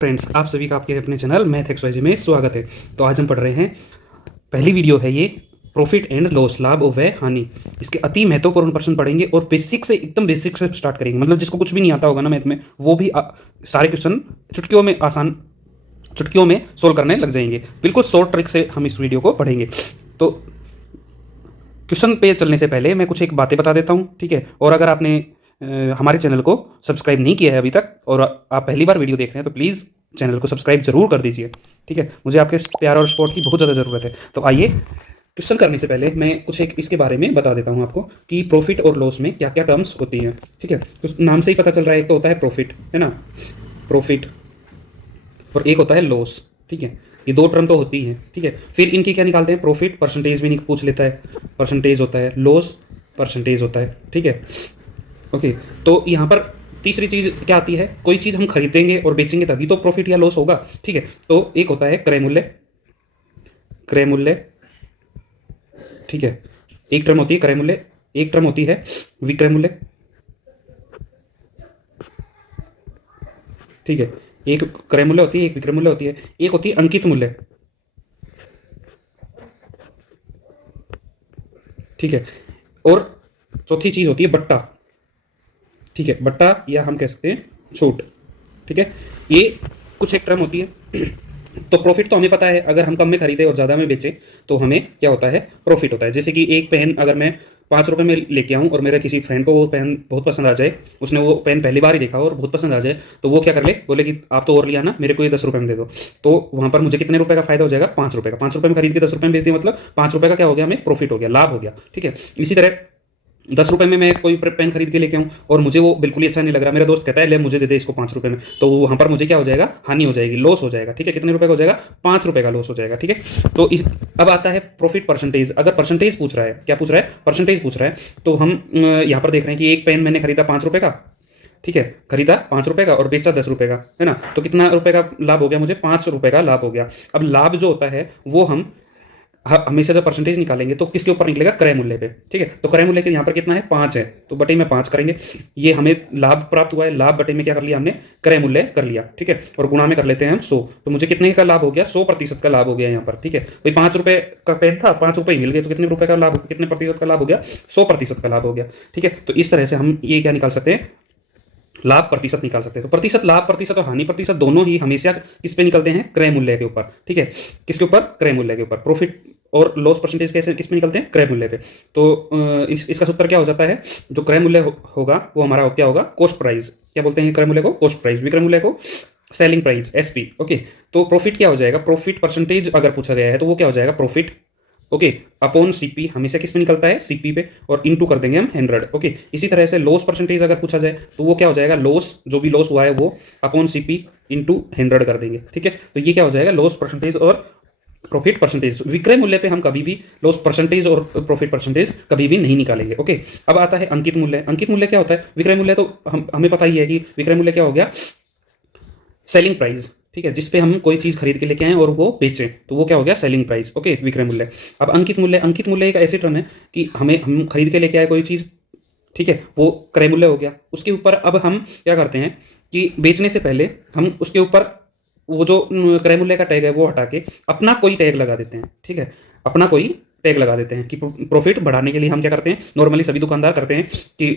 Friends, आप सभी का आपके अपने चैनल मैथ एक्सवाइजी में स्वागत है। तो आज हम पढ़ रहे हैं, पहली वीडियो है ये, प्रॉफिट एंड लॉस, लाभ और व्यय हानि। इसके अति महत्वपूर्ण प्रश्न पढ़ेंगे और बेसिक से, एकदम बेसिक से स्टार्ट करेंगे। मतलब जिसको कुछ भी नहीं आता होगा ना मैथ में, वो भी सारे क्वेश्चन चुटकियों में चुटकियों में सोल्व करने लग जाएंगे। बिल्कुल शॉर्ट ट्रिक से हम इस वीडियो को पढ़ेंगे। तो क्वेश्चन पे चलने से पहले मैं कुछ एक बातें बता देता हूँ, ठीक है। और अगर आपने हमारे चैनल को सब्सक्राइब नहीं किया है अभी तक और आप पहली बार वीडियो देख रहे हैं, तो प्लीज़ चैनल को सब्सक्राइब जरूर कर दीजिए, ठीक है। मुझे आपके प्यार और सपोर्ट की बहुत ज़्यादा ज़रूरत है। तो आइए, क्वेश्चन करने से पहले मैं कुछ एक इसके बारे में बता देता हूँ आपको कि प्रॉफिट और लॉस में क्या क्या टर्म्स होती हैं, ठीक है। तो नाम से ही पता चल रहा है, एक तो होता है प्रॉफिट, है ना, प्रॉफिट, और एक होता है लॉस, ठीक है। ये दो टर्म तो होती हैं, ठीक है। फिर इनकी क्या निकालते हैं, प्रॉफिट परसेंटेज भी पूछ लेता है, परसेंटेज होता है, लॉस परसेंटेज होता है, ठीक है। ओके, तो यहाँ पर तीसरी चीज क्या आती है, कोई चीज हम खरीदेंगे और बेचेंगे तभी तो प्रॉफिट या लॉस होगा, ठीक है। तो एक होता है क्रय मूल्य, क्रय मूल्य, ठीक है। एक टर्म होती है क्रय मूल्य, एक टर्म होती है विक्रय मूल्य, ठीक है। एक क्रय मूल्य होती है, एक विक्रय मूल्य होती है, एक होती है अंकित मूल्य, ठीक है। और चौथी चीज होती है बट्टा, ठीक है। बट्टा या हम कह सकते हैं छूट, ठीक है। ये कुछ एक टर्म होती है। तो प्रॉफिट तो हमें पता है, अगर हम कम में खरीदे और ज़्यादा में बेचे तो हमें क्या होता है, प्रॉफिट होता है। जैसे कि एक पेन अगर मैं 5 रुपये में लेके आऊँ और मेरे किसी फ्रेंड को वो पेन बहुत पसंद आ जाए, उसने वो पेन पहली बार ही देखा और बहुत पसंद आ जाए, तो वो क्या कर ले, बोले कि आप तो और लिया ना, मेरे को ये 10 रुपये में दे दो। तो वहाँ पर मुझे कितने रुपए का फायदा हो जाएगा, 5 रुपये का। 5 रुपये में खरीद के 10 रुपये में बेच दिया, मतलब 5 रुपये का क्या हो गया, हमें प्रॉफिट हो गया, लाभ हो गया, ठीक है। इसी तरह 10 रुपये में मैं कोई पेन खरीद के लेके आऊँ और मुझे वो बिल्कुल ही अच्छा नहीं लग रहा, मेरा दोस्त कहता है ले मुझे दे दे इसको 5 रुपये में, तो वहाँ पर मुझे क्या हो जाएगा, हानि हो जाएगी, लॉस हो जाएगा, ठीक है। कितने रुपए का हो जाएगा, 5 रुपये का लॉस हो जाएगा, ठीक है। तो अब आता है प्रॉफिट परसेंटेज। अगर परसेंटेज पूछ रहा है, क्या पूछ रहा है, परसेंटेज पूछ रहा है, तो हम यहाँ पर देख रहे हैं कि एक पेन मैंने खरीदा 5 रुपये का, ठीक है, खरीदा 5 रुपये का और बेचा 10 रुपये का, है ना। तो कितना रुपए का लाभ हो गया, मुझे 5 रुपये का लाभ हो गया। अब लाभ जो होता है वो हम हमेशा जब परसेंटेज निकालेंगे तो किसके ऊपर निकलेगा, क्रय मूल्य पे, ठीक है। तो क्रय मूल्य के यहाँ पर कितना है, 5 है, तो बटे में 5 करेंगे। ये हमें लाभ प्राप्त हुआ है, लाभ बटे में क्या कर लिया हमने, क्रय मूल्य कर लिया, ठीक है। और गुणा में कर लेते हैं हम 100, तो मुझे कितने का लाभ हो गया, 100% का लाभ हो गया यहाँ पर, ठीक है। भाई 5 रुपये का पेन था, 5 रुपये मिल गए, तो कितने रुपए का लाभ, कितने प्रतिशत का लाभ हो गया, 100% का लाभ हो गया, ठीक है। तो इस तरह से हम ये क्या निकाल सकते हैं, लाभ प्रतिशत निकाल सकते हैं। तो प्रतिशत, लाभ प्रतिशत और हानि प्रतिशत दोनों ही हमेशा किस पे निकलते हैं, क्रय मूल्य के ऊपर, ठीक है। किसके ऊपर, क्रय मूल्य के ऊपर। प्रॉफिट और लॉस परसेंटेज कैसे किस पे निकलते हैं, क्रय मूल्य पे। तो इसका सूत्र क्या हो जाता है, जो क्रय मूल्य होगा वो हमारा क्या होगा, कॉस्ट प्राइस। क्या बोलते हैं क्रय मूल्य को, कॉस्ट प्राइस। विक्रय मूल्य को सेलिंग प्राइस, एसपी, ओके। तो प्रॉफिट क्या हो जाएगा, प्रॉफिट परसेंटेज अगर पूछा गया है तो वो क्या हो जाएगा, प्रॉफिट, ओके, अपॉन सीपी, हमेशा किस पे निकलता है, सीपी पे, और इनटू कर देंगे हम 100, ओके। इसी तरह से लॉस परसेंटेज अगर पूछा जाए तो वो क्या हो जाएगा, लॉस, जो भी लॉस हुआ है वो अपॉन सीपी इंटू 100 कर देंगे, ठीक है। तो ये क्या हो जाएगा, लॉस परसेंटेज और प्रॉफिट परसेंटेज। विक्रय मूल्य पे हम कभी भी लॉस परसेंटेज और प्रॉफिट परसेंटेज कभी भी नहीं निकालेंगे, ओके। अब आता है अंकित मूल्य। अंकित मूल्य क्या होता है, विक्रय मूल्य तो हमें पता ही है कि विक्रय मूल्य क्या हो गया, सेलिंग प्राइस, ठीक है। जिसपे हम कोई चीज खरीद के लेके आए और वो बेचें, तो वो क्या हो गया, सेलिंग प्राइस, ओके, विक्रय मूल्य। अब अंकित मूल्य, अंकित मूल्य एक ऐसी टर्म है कि हम खरीद के लेके आए कोई चीज, ठीक है, वो क्रय मूल्य हो गया। उसके ऊपर अब हम क्या करते हैं कि बेचने से पहले हम उसके ऊपर वो जो क्रय मूल्य का टैग है वो हटा के अपना कोई टैग लगा देते हैं, ठीक है। अपना कोई टैग लगा देते हैं कि प्रॉफिट बढ़ाने के लिए हम क्या करते हैं, नॉर्मली सभी दुकानदार करते हैं कि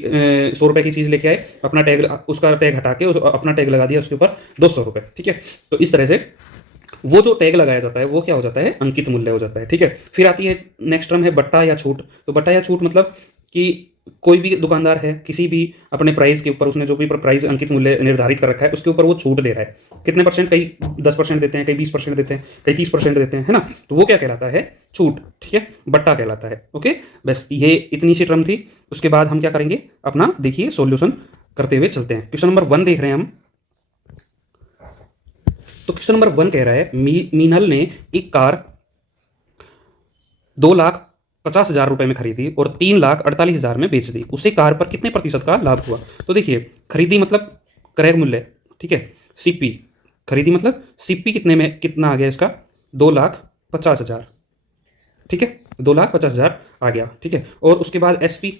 100 रुपये की चीज़ लेके आए, अपना टैग, उसका टैग हटा के अपना टैग लगा दिया उसके ऊपर 200 रुपये, ठीक है। तो इस तरह से वो जो टैग लगाया जाता है वो क्या हो जाता है, अंकित मूल्य हो जाता है, ठीक है। फिर आती है नेक्स्ट टर्म है बट्टा या छूट। तो बट्टा या छूट मतलब कि कोई भी दुकानदार है, किसी भी अपने प्राइस के ऊपर उसने जो भी प्राइस अंकित मूल्य निर्धारित कर रखा है उसके ऊपर वो छूट दे रहा है। कितने परसेंट, कई 10% देते हैं, कई 20% देते हैं, कई 30% देते हैं, है ना। तो वो क्या कहलाता है, छूट, ठीक है, बट्टा कहलाता है, ओके। बस ये इतनी सी टर्म थी। उसके बाद हम क्या करेंगे, अपना देखिए सॉल्यूशन करते हुए चलते हैं। क्वेश्चन नंबर 1 देख रहे हैं हम। तो क्वेश्चन नंबर 1 कह रहा है, मीनल ने एक कार 2,50,000 रुपए में खरीदी और 3,48,000 में बेच दी, उसे कार पर कितने प्रतिशत का लाभ हुआ। तो देखिए, खरीदी मतलब क्रय मूल्य, ठीक है, सीपी, खरीदी मतलब सीपी कितने में, कितना आ गया इसका, 2,50,000, ठीक है, 2,50,000 आ गया, ठीक है। और उसके बाद एसपी,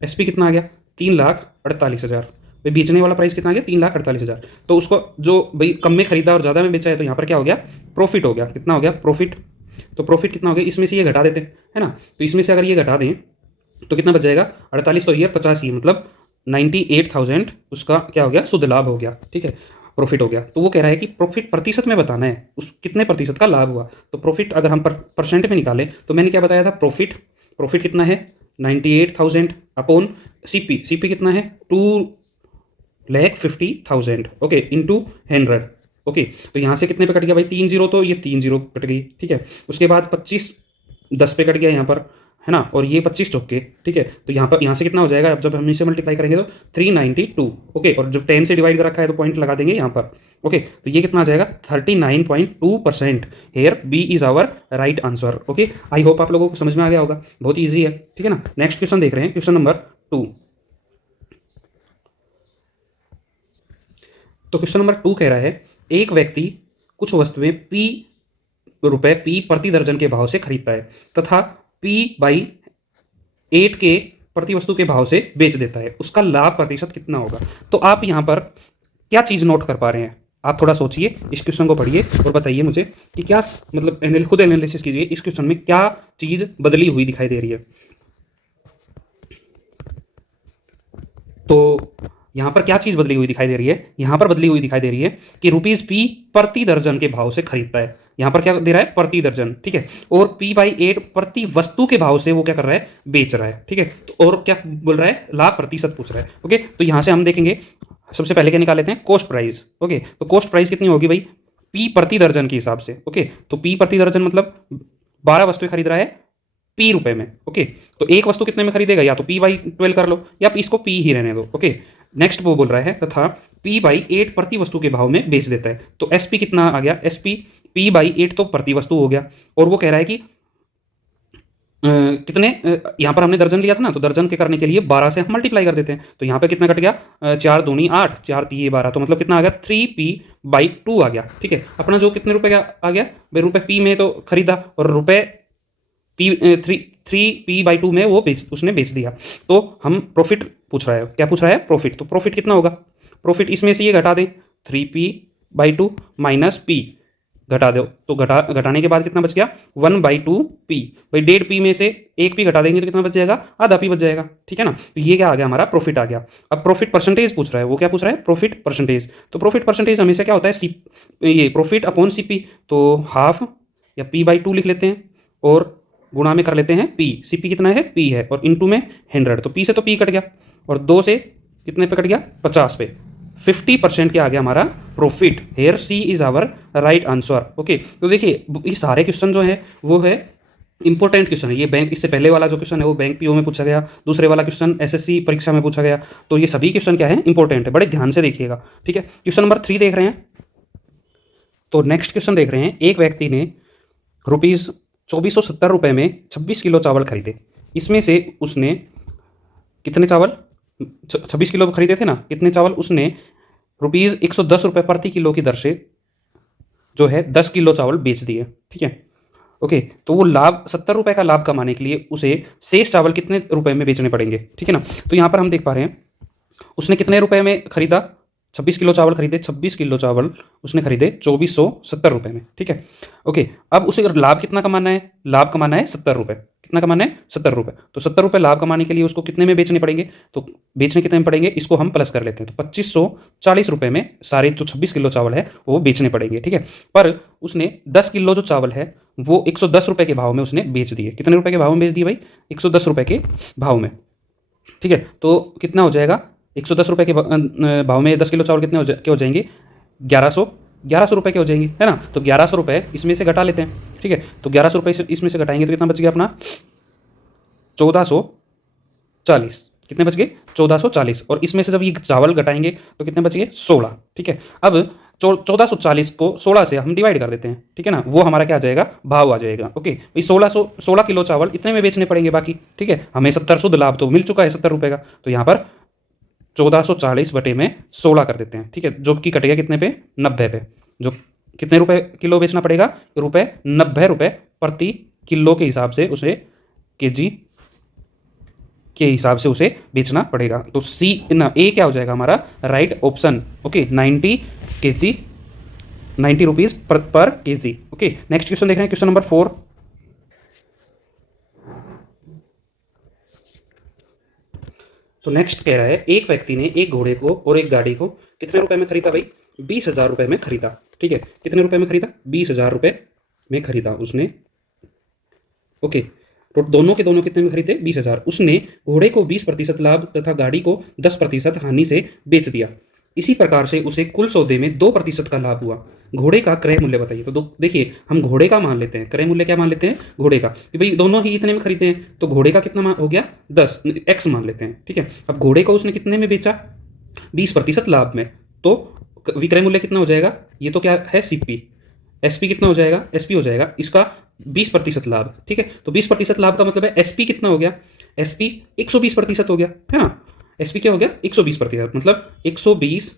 एसपी कितना आ गया, 3,48,000, भाई बेचने वाला प्राइस कितना आ गया 3,48,000। तो उसको जो भाई कम में खरीदा और ज़्यादा में बेचा है, तो यहाँ पर क्या हो गया, प्रॉफिट हो गया। कितना हो गया, प्रॉफिट। तो प्रॉफिट कितना हो गया, इसमें से ये घटा देते हैं, है ना। तो इसमें से अगर ये घटा दें तो कितना बच जाएगा, 48 तो ये 50 ही, मतलब 98,000 उसका क्या हो गया, शुद्ध लाभ हो गया। ठीक है, प्रॉफिट हो गया। तो वो कह रहा है कि प्रॉफिट प्रतिशत में बताना है, उस कितने प्रतिशत का लाभ हुआ। तो प्रॉफिट अगर हम परसेंट में निकालें तो मैंने क्या बताया था, प्रॉफिट प्रॉफिट कितना है 98,000 अपॉन सीपी कितना है 2,50,000 ओके इंटू 100। ओके, तो यहाँ से कितने पे कट गया भाई, 3 जीरो, तो ये 3 जीरो कट गई। ठीक है, उसके बाद 25 10 पे कट गया यहाँ पर, है ना, और ये 25 चौके। ठीक है, तो यहाँ से कितना हो जाएगा, अब जब हम इसे मल्टीप्लाई करेंगे तो 392। ओके, और जब 10 से डिवाइड कर रखा है तो पॉइंट लगा देंगे यहाँ पर। ओके, तो ये कितना आ जाएगा 39.2%। Here B is our right answer. Okay, I hope आप लोगों को समझ में आ गया होगा, बहुत ईजी है। ठीक है ना, नेक्स्ट क्वेश्चन देख रहे हैं, क्वेश्चन नंबर 2। तो क्वेश्चन नंबर 2 कह रहा है, एक व्यक्ति कुछ वस्तुएं रुपए पी प्रति दर्जन के भाव से खरीदता है तथा P/8 के प्रति वस्तु के भाव से बेच देता है, उसका लाभ प्रतिशत कितना होगा। तो आप यहाँ पर क्या चीज़ नोट कर पा रहे हैं, आप थोड़ा सोचिए, इस क्वेश्चन को पढ़िए और बताइए मुझे कि क्या, मतलब खुद एनालिसिस कीजिए, इस क्वेश्चन में क्या चीज़ बदली हुई दिखाई दे रही है। तो यहाँ पर क्या चीज़ बदली हुई दिखाई दे रही है, यहाँ पर बदली हुई दिखाई दे रही है कि ₹P प्रति दर्जन के भाव से खरीदता है। यहाँ पर क्या दे रहा है, प्रति दर्जन। ठीक है, और P/8 प्रति वस्तु के भाव से वो क्या कर रहा है, बेच रहा है। ठीक है, तो और क्या बोल रहा है, लाभ प्रतिशत पूछ रहा है। ओके, तो यहाँ से हम देखेंगे, सबसे पहले क्या निकाल लेते हैं, कॉस्ट प्राइस। ओके, तो कॉस्ट प्राइस कितनी होगी भाई, P प्रति दर्जन के हिसाब से। ओके, तो P प्रति दर्जन मतलब 12 वस्तुएं खरीद रहा है P रुपए में। ओके, तो एक वस्तु कितने में खरीदेगा, या तो P/12 कर लो या इसको P ही रहने दो। ओके, नेक्स्ट वो बोल रहा है तथा P/8 प्रति वस्तु के भाव में बेच देता है। तो SP कितना आ गया, SP P/8 तो प्रति वस्तु हो गया, और वो कह रहा है कि कितने, यहाँ पर हमने दर्जन लिया था ना, तो दर्जन के करने के लिए 12 से हम मल्टीप्लाई कर देते हैं। तो यहाँ पे कितना कट गया, 4 दूनी 8, 4 तीन 12, तो मतलब कितना आ गया 3P/2 आ गया। ठीक है, अपना जो कितने रुपए का आ गया भाई, रुपए P में तो खरीदा और रुपए थ्री P/2 में वो उसने बेच दिया। तो हम प्रॉफिट पूछ रहा है, क्या पूछ रहा है, प्रॉफिट। तो प्रॉफिट कितना होगा, प्रॉफिट इसमें से ये घटा दें, 3P/2 माइनस P घटा दो, तो घटाने के बाद कितना बच गया, 1/2P। भाई 1.5P में से 1P घटा देंगे तो कितना बच जाएगा, आधा P बच जाएगा। ठीक है ना, तो ये क्या आ गया, हमारा प्रॉफिट आ गया। अब प्रॉफिट परसेंटेज पूछ रहा है, वो क्या पूछ रहा है, प्रॉफिट परसेंटेज। तो प्रॉफिट परसेंटेज हमेशा क्या होता है, ये प्रॉफिट अपॉन CP। तो हाफ या P/2 लिख लेते हैं और गुणा में कर लेते हैं P। CP कितना है, P है, और इंटू में 100। तो P से तो P कट गया, और 2 से कितने पे कट गया, 50 पे। 50% क्या आ गया हमारा profit. Here C is our right answer. Okay, तो देखिए ये सारे क्वेश्चन जो है वो है इंपॉर्टेंट क्वेश्चन है। ये बैंक, इससे पहले वाला जो क्वेश्चन है वो बैंक PO में पूछा गया, दूसरे वाला क्वेश्चन SSC परीक्षा में पूछा गया। तो ये सभी क्वेश्चन क्या है, इंपॉर्टेंट है, बड़े ध्यान से देखिएगा। ठीक है, क्वेश्चन नंबर 3 देख रहे हैं। तो नेक्स्ट क्वेश्चन देख रहे हैं, एक व्यक्ति ने ₹2470 में 26 किलो चावल खरीदे। इसमें से उसने कितने चावल, 26 किलो खरीदे थे ना, कितने चावल उसने ₹110 प्रति किलो की दर से जो है 10 किलो चावल बेच दिए। ठीक है, ओके, तो वो लाभ ₹70 का लाभ कमाने के लिए उसे शेष चावल कितने रुपए में बेचने पड़ेंगे। ठीक है ना, तो यहाँ पर हम देख पा रहे हैं उसने कितने रुपए में खरीदा, 26 किलो चावल खरीदे, 26 किलो चावल उसने खरीदे ₹2470 में। ठीक है, ओके, अब उसे लाभ कितना कमाना है, लाभ कमाना है ₹70। कितना कमाना है, ₹70। तो ₹70 लाभ कमाने के लिए उसको कितने में बेचने पड़ेंगे, तो बेचने कितने में पड़ेंगे, इसको हम प्लस कर लेते हैं। तो ₹2540 में सारे जो 26 किलो चावल है वो बेचने पड़ेंगे। ठीक है, पर उसने 10 किलो जो चावल है वो ₹110 के भाव में उसने बेच दिए। कितने रुपए के भाव में बेच दिए भाई, ₹110 के भाव में। ठीक है, तो कितना हो जाएगा, ₹110 के भाव में 10 किलो चावल कितने के हो जाएंगे, 1100 रुपये के हो जाएंगे, है ना। तो 1100 रुपये इसमें से घटा लेते हैं। ठीक है, तो 1100 रुपये इसमें से घटाएंगे तो कितना बच गया अपना, 1440। कितने बच गए, 1440, और इसमें से जब ये चावल घटाएंगे तो कितने बच गए, 16। ठीक है, अब 1440 को 16 से हम डिवाइड कर देते हैं। ठीक है ना, वो हमारा क्या आ जाएगा, भाव आ जाएगा। ओके भाई, 16 किलो चावल इतने में बेचने पड़ेंगे बाकी। ठीक है, हमें 70 शुद्ध लाभ तो मिल चुका है ₹70 का, तो यहाँ पर 1440 बटे में 16 कर देते हैं। ठीक है, जो कि कटेगा कितने पे, 90 पे। जो कितने रुपए किलो बेचना पड़ेगा, ₹90 प्रति किलो के हिसाब से उसे के हिसाब से उसे बेचना पड़ेगा। तो सी ना ए क्या हो जाएगा हमारा right option. Okay 90 kg 90 rupees पर kg। ओके नेक्स्ट क्वेश्चन देख रहे हैं, क्वेश्चन नंबर 4। तो नेक्स्ट कह रहा है एक व्यक्ति ने एक घोड़े को और एक गाड़ी को कितने रुपए में खरीदा भाई? 20,000 रुपए में खरीदा। ठीक है, कितने रुपए में खरीदा? 20,000 रुपए में खरीदा उसने। ओके तो दोनों के दोनों कितने में खरीदे? 20,000। उसने घोड़े को 20% लाभ तथा गाड़ी को 10% हानि से बेच दिया। इसी प्रकार से उसे कुल सौदे में 2% का लाभ हुआ। घोड़े का क्रय मूल्य बताइए। तो देखिए हम घोड़े का मान लेते हैं, क्रय मूल्य क्या मान लेते हैं? घोड़े का, कि भाई दोनों ही इतने में खरीदे हैं तो घोड़े का कितना हो गया? 10 x मान लेते हैं। ठीक है, अब घोड़े को उसने कितने में बेचा? 20% लाभ में, तो विक्रय मूल्य कितना हो जाएगा? ये तो क्या है? सीपी। एसपी कितना हो जाएगा? एसपी हो जाएगा इसका 20% लाभ। ठीक है, तो 20% लाभ का मतलब है एसपी कितना हो गया? एसपी 120% हो गया है ना। एसपी क्या हो गया? 120%, मतलब 120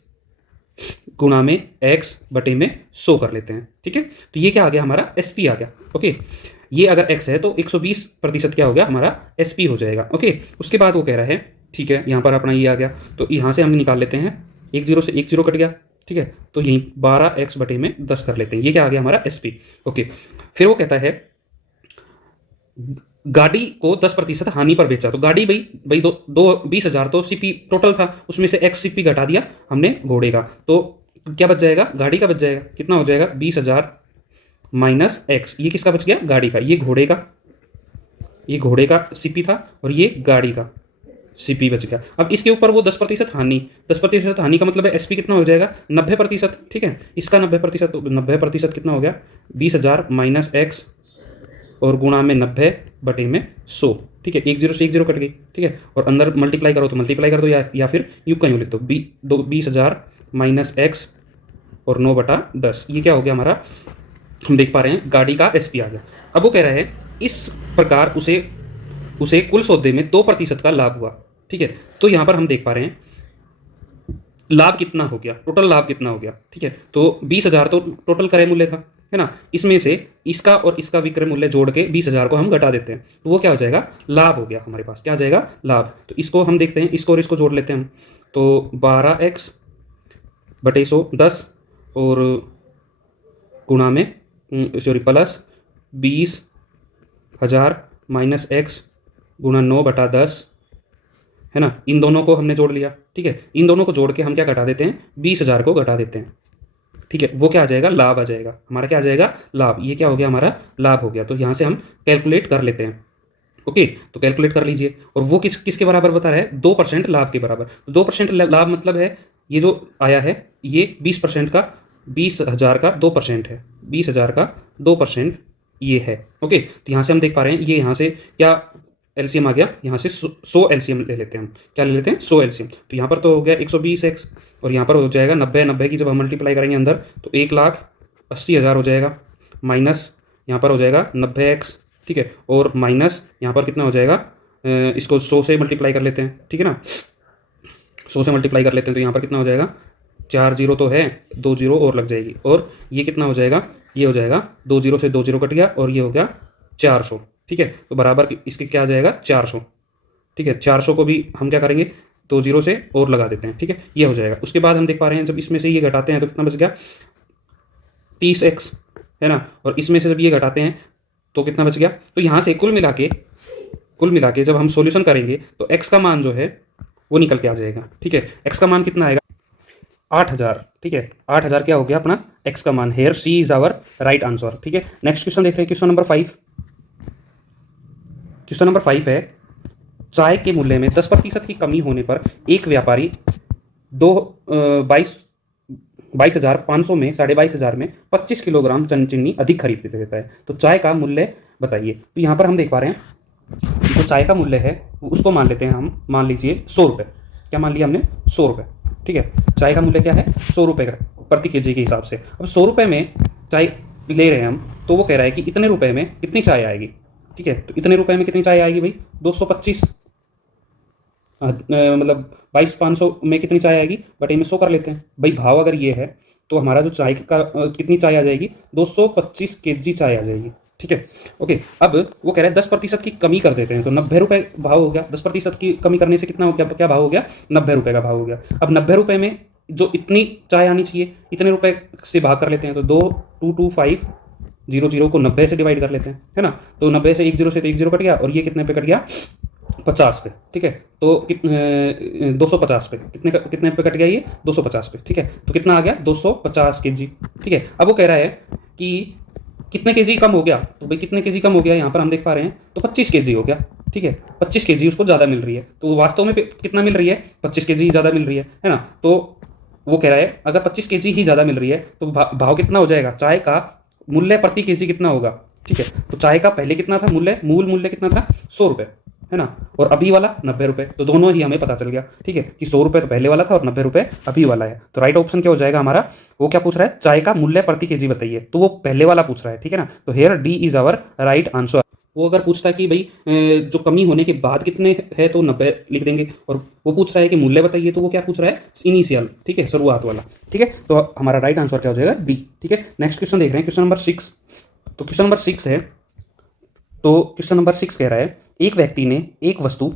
गुणा में एक्स बटे में 100 कर लेते हैं। ठीक है, तो ये क्या आ गया? हमारा एसपी आ गया। ओके, ये अगर एक्स है तो 120% क्या हो गया? हमारा एसपी हो जाएगा। ओके, उसके बाद वो कह रहा है, ठीक है, यहाँ पर अपना ये आ गया, तो यहाँ से हम निकाल लेते हैं, 1 0 से 1 0 कट गया। ठीक है, तो यहीं 12x बटे में 10 कर लेते हैं। ये क्या आ गया? हमारा एसपी। ओके, फिर वो कहता है गाड़ी को 10% हानि पर बेचा। तो गाड़ी भाई दो 20,000 तो सीपी टोटल था, उसमें से एक्स सीपी घटा दिया हमने घोड़े का, तो क्या बच जाएगा? गाड़ी का बच जाएगा। कितना हो जाएगा? 20,000 माइनस एक्स। ये किसका बच गया? गाड़ी का। ये घोड़े का, ये घोड़े का सीपी था और ये गाड़ी का सीपी बच गया। अब इसके ऊपर वो 10% हानि, 10% हानि का मतलब है एसपी कितना हो जाएगा? 90%। ठीक है, इसका 90%, तो 90% कितना हो गया? 20,000 माइनस एक्स और गुणा में 90 बटे में 100। ठीक है, 1 0 से 1 0 कट गई। ठीक है, और अंदर मल्टीप्लाई करो तो मल्टीप्लाई कर दो, या फिर यूं का यूं लिख दो 20,000 माइनस एक्स और 9/10। ये क्या हो गया हमारा? हम देख पा रहे हैं गाड़ी का एसपी आ गया। अब वो कह रहा है इस प्रकार उसे कुल सौदे में 2% का लाभ हुआ। ठीक है, तो यहाँ पर हम देख पा रहे हैं लाभ कितना हो गया, टोटल लाभ कितना हो गया। ठीक है, तो 20,000 तो टोटल क्रय मूल्य था, है ना। इसमें से इसका और इसका विक्रय मूल्य जोड़ के 20,000 को हम घटा देते हैं, तो वो क्या हो जाएगा? लाभ हो गया हमारे पास। क्या आ जाएगा? लाभ। तो इसको हम देखते हैं, इसको और इसको जोड़ लेते हैं हम, तो 12x बटे 100 10 और गुणा में सॉरी प्लस 20,000 माइनस एक्स गुणा 9/10, है ना। इन दोनों को हमने जोड़ लिया। ठीक है, इन दोनों को जोड़ के हम क्या घटा देते हैं? 20,000 को घटा देते हैं। ठीक है, वो क्या आ जाएगा? लाभ आ जाएगा हमारा। क्या आ जाएगा? लाभ। ये क्या हो गया? हमारा लाभ हो गया। तो यहाँ से हम कैलकुलेट कर लेते हैं। ओके, तो कैलकुलेट कर लीजिए। और वो किसके बराबर बता रहा है? 2% लाभ के बराबर। 2% लाभ मतलब है ये जो आया है ये 20% का, 20,000 का 2% है, 20,000 का 2% ये है। ओके, तो यहाँ से हम देख पा रहे हैं ये यहाँ से क्या एलसीएम आ गया? यहाँ से 100 एलसीएम ले लेते हैं हम। क्या ले लेते हैं? 100 एलसीएम। तो यहाँ पर तो हो गया 120x और यहाँ पर हो जाएगा 90 की जब हम मल्टीप्लाई करेंगे अंदर तो 1,80,000 हो जाएगा, माइनस यहाँ पर हो जाएगा 90x। ठीक है, और माइनस यहाँ पर कितना हो जाएगा? इसको 100 से मल्टीप्लाई कर लेते हैं। ठीक है ना, 100 से मल्टीप्लाई कर लेते हैं तो यहाँ पर कितना हो जाएगा? 4 0 तो है, 2 0 और लग जाएगी, और ये कितना हो जाएगा? ये हो जाएगा 2 0 से 2 0 कट गया और ये हो गया 400। ठीक है, तो बराबर इसके क्या आ जाएगा? 400। ठीक है, 400 को भी हम क्या करेंगे? 2 0 से और लगा देते हैं। ठीक है, ये हो जाएगा। उसके बाद हम देख पा रहे हैं जब इसमें से ये घटाते हैं तो कितना बच गया? 30x, है ना। और इसमें से जब ये घटाते हैं तो कितना बच गया? तो यहाँ से कुल मिला के जब हम सॉल्यूशन करेंगे तो x का मान जो है वो निकल के आ जाएगा। ठीक है, x का मान कितना आएगा? 8,000। ठीक है, 8,000 क्या हो गया अपना x का मान। Here C is our right answer. ठीक है, नेक्स्ट क्वेश्चन देख रहे हैं, क्वेश्चन नंबर 5। क्वेश्चन नंबर 5 है चाय के मूल्य में 10% की कमी होने पर एक व्यापारी 22,500 में 22,500 में 25 किलोग्राम चीनी अधिक खरीद देता है, तो चाय का मूल्य बताइए। तो यहाँ पर हम देख पा रहे हैं जो चाय का मूल्य है उसको मान लेते हैं हम, मान लीजिए 100 रुपये। क्या मान लिया हमने? 100 रुपये। ठीक है, चाय का मूल्य क्या है? 100 रुपये का प्रति केजी के हिसाब से। अब 100 रुपये में चाय ले रहे हैं हम, तो वो कह रहा है कि इतने रुपए में कितनी चाय आएगी। ठीक है, तो इतने रुपए में कितनी चाय आएगी भाई? 225, मतलब 22,500 में कितनी चाय आएगी? बटे में 100 कर लेते हैं भाई। भाव अगर ये है तो हमारा जो चाय का कितनी चाय आ जाएगी? 225 kg चाय आ जाएगी। ठीक है। ओके, अब वो कह रहा है 10% की कमी कर देते हैं, तो 90 रुपये भाव हो गया। 10% की कमी करने से कितना हो गया, क्या भाव हो गया, 90 रुपये का भाव हो गया। अब 90 रुपये में जो इतनी चाय आनी चाहिए, इतने रुपए से भाग कर लेते हैं, तो 2,225,00 को 90 से डिवाइड कर लेते हैं, है ना। तो 90 से 10 से तो 10 कट गया, और ये कितने पे कट गया, 50 पे, ठीक है। तो 250 पे, कितने पे कट गया ये, 250 पे, ठीक है। तो कितना आ गया, 250 kg, ठीक है। अब वो कह रहा है कि कितने केजी कम हो गया, तो भाई कितने केजी कम हो गया, यहाँ पर हम देख पा रहे हैं, तो 25 केजी हो गया, ठीक है। 25 केजी उसको ज़्यादा मिल रही है, तो वास्तव में कितना मिल रही है, 25 केजी ज़्यादा मिल रही है ना। तो वो कह रहा है अगर 25 केजी ही ज़्यादा मिल रही है तो भाव कितना हो जाएगा, चाय का मूल्य प्रति केजी कितना होगा, ठीक है। तो चाय का पहले कितना था मूल्य, मूल मूल्य कितना था, 100 रुपये, है ना। और अभी वाला 90 रुपये, तो दोनों ही हमें पता चल गया, ठीक है, कि 100 रुपये तो पहले वाला था और 90 रुपये अभी वाला है। तो राइट ऑप्शन क्या हो जाएगा हमारा, वो क्या पूछ रहा है, चाय का मूल्य प्रति केजी बताइए, तो वो पहले वाला पूछ रहा है, ठीक है ना। तो here D is our right answer. वो अगर पूछता है कि भाई जो कमी होने के बाद कितने है, तो 90 लिख देंगे। और वो पूछ रहा है कि मूल्य बताइए, तो वो क्या पूछ रहा है, इनिशियल, ठीक है, शुरुआत वाला, ठीक है। तो हमारा राइट आंसर क्या हो जाएगा, डी, ठीक है। नेक्स्ट क्वेश्चन देख रहे हैं, क्वेश्चन नंबर 6। तो क्वेश्चन नंबर 6 है, तो क्वेश्चन नंबर 6 कह रहा है एक व्यक्ति ने एक वस्तु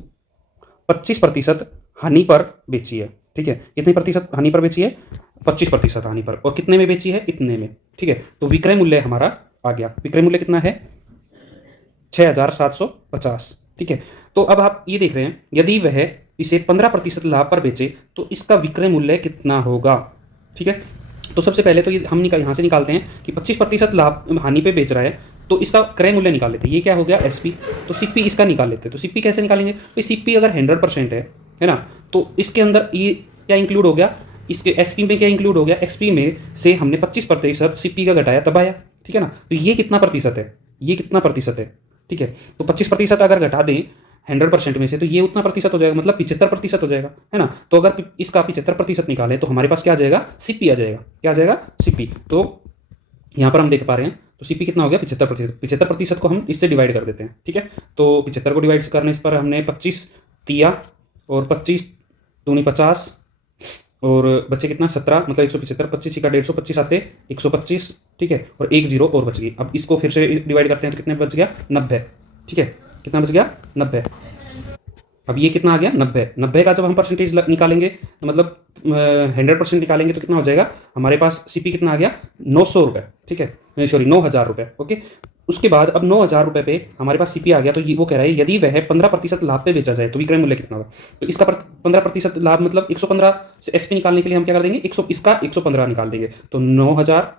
25% हानि पर बेची है, ठीक है। कितने प्रतिशत हानि पर बेची है, 25% हानि पर, और कितने में बेची है, इतने में, ठीक है। तो विक्रय मूल्य हमारा आ गया, विक्रय मूल्य कितना है, 6,750, ठीक है। तो अब आप ये देख रहे हैं, यदि वह इसे 15% लाभ पर बेचे तो इसका विक्रय मूल्य कितना होगा, ठीक है। तो सबसे पहले तो ये हम यहाँ से निकालते हैं कि 25% लाभ हानि पे बेच रहा है, तो इसका क्रय मूल्य निकाल लेते हैं। ये क्या हो गया, एसपी, तो सीपी इसका निकाल लेते हैं। तो सीपी कैसे निकालेंगे, तो सीपी अगर 100% है ना, तो इसके अंदर ये क्या इंक्लूड हो गया, इसके एसपी में क्या इंक्लूड हो गया, एक्सपी में से हमने 25% सीपी का घटाया तब आया, ठीक है ना। तो ये कितना प्रतिशत है, ये कितना प्रतिशत है, ठीक है। तो 25% अगर घटा दें 100% में से, तो ये उतना प्रतिशत हो जाएगा, मतलब 75% हो जाएगा, है ना। तो अगर इसका 75% निकालें तो हमारे पास क्या आ जाएगा, सीपी आ जाएगा, क्या आ जाएगा, सीपी। तो यहाँ पर हम देख पा रहे हैं, तो सीपी कितना हो गया, 75%। 75% को हम इससे डिवाइड कर देते हैं, ठीक है। तो 75 को डिवाइड करने पर हमने 25 दिया, और 25 दूनी 50, और बच्चे कितना, 17, मतलब 175, 25 का 150, 25 आते 125, ठीक है। और एक जीरो और बच गई। अब इसको फिर से डिवाइड करते हैं, तो कितने बच गया, 90, ठीक है। कितना बच गया, 90। अब ये कितना आ गया, 90। 90 का जब हम परसेंटेज निकालेंगे, मतलब 100% निकालेंगे, तो कितना हो जाएगा हमारे पास, सीपी कितना आ गया, 900 रुपये, ठीक है, सॉरी 9,000 रुपये, ओके। उसके बाद अब 9,000 रुपये पे हमारे पास सीपी आ गया, तो वो कह रहा है यदि वह 15% लाभ पे बेचा जाए तो विक्रय मूल्य कितना होगा। तो इसका 15% लाभ मतलब 115 से एसपी निकालने के लिए हम क्या कर देंगे, 100, इसका 115 निकाल देंगे। तो 9,000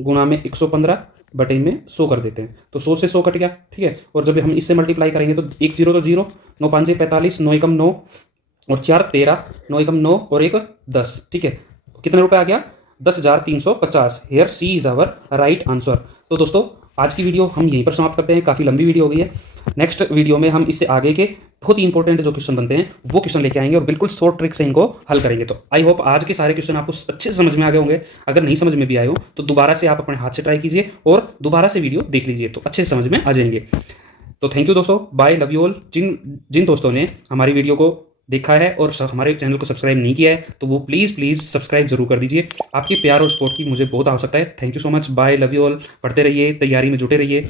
गुणा में 115 बटे में 100 कर देते हैं, तो 100 से 100 कट गया, ठीक है। और जब हम इससे मल्टीप्लाई करेंगे तो 1 जीरो तो जीरो, 9 5 45, 9 एकम 9, और 4 13, 9 एकम 9, और 1 10, ठीक है। कितने रुपए आ गया, 10,350। Here C is our right answer. तो दोस्तों आज की वीडियो हम यहीं पर समाप्त करते हैं, काफ़ी लंबी वीडियो हो गई है। नेक्स्ट वीडियो में हम इससे आगे के बहुत ही इंपॉर्टेंट जो क्वेश्चन बनते हैं वो क्वेश्चन लेके आएंगे, और बिल्कुल शॉर्ट ट्रिक से इनको हल करेंगे। तो आई होप आज के सारे क्वेश्चन आपको अच्छे से समझ में आ गए होंगे। अगर नहीं समझ में भी आए हो तो दोबारा से आप अपने हाथ से ट्राई कीजिए और दोबारा से वीडियो देख लीजिए, तो अच्छे से समझ में आ जाएंगे। तो थैंक यू दोस्तों, बाय, लव यू ऑल। जिन दोस्तों ने हमारी वीडियो को देखा है और हमारे चैनल को सब्सक्राइब नहीं किया है तो वो प्लीज़ सब्सक्राइब जरूर कर दीजिए। आपके प्यार और सपोर्ट की मुझे बहुत आवश्यकता है। Thank you so much, bye, love you all. पढ़ते रहिए, तैयारी में जुटे रहिए।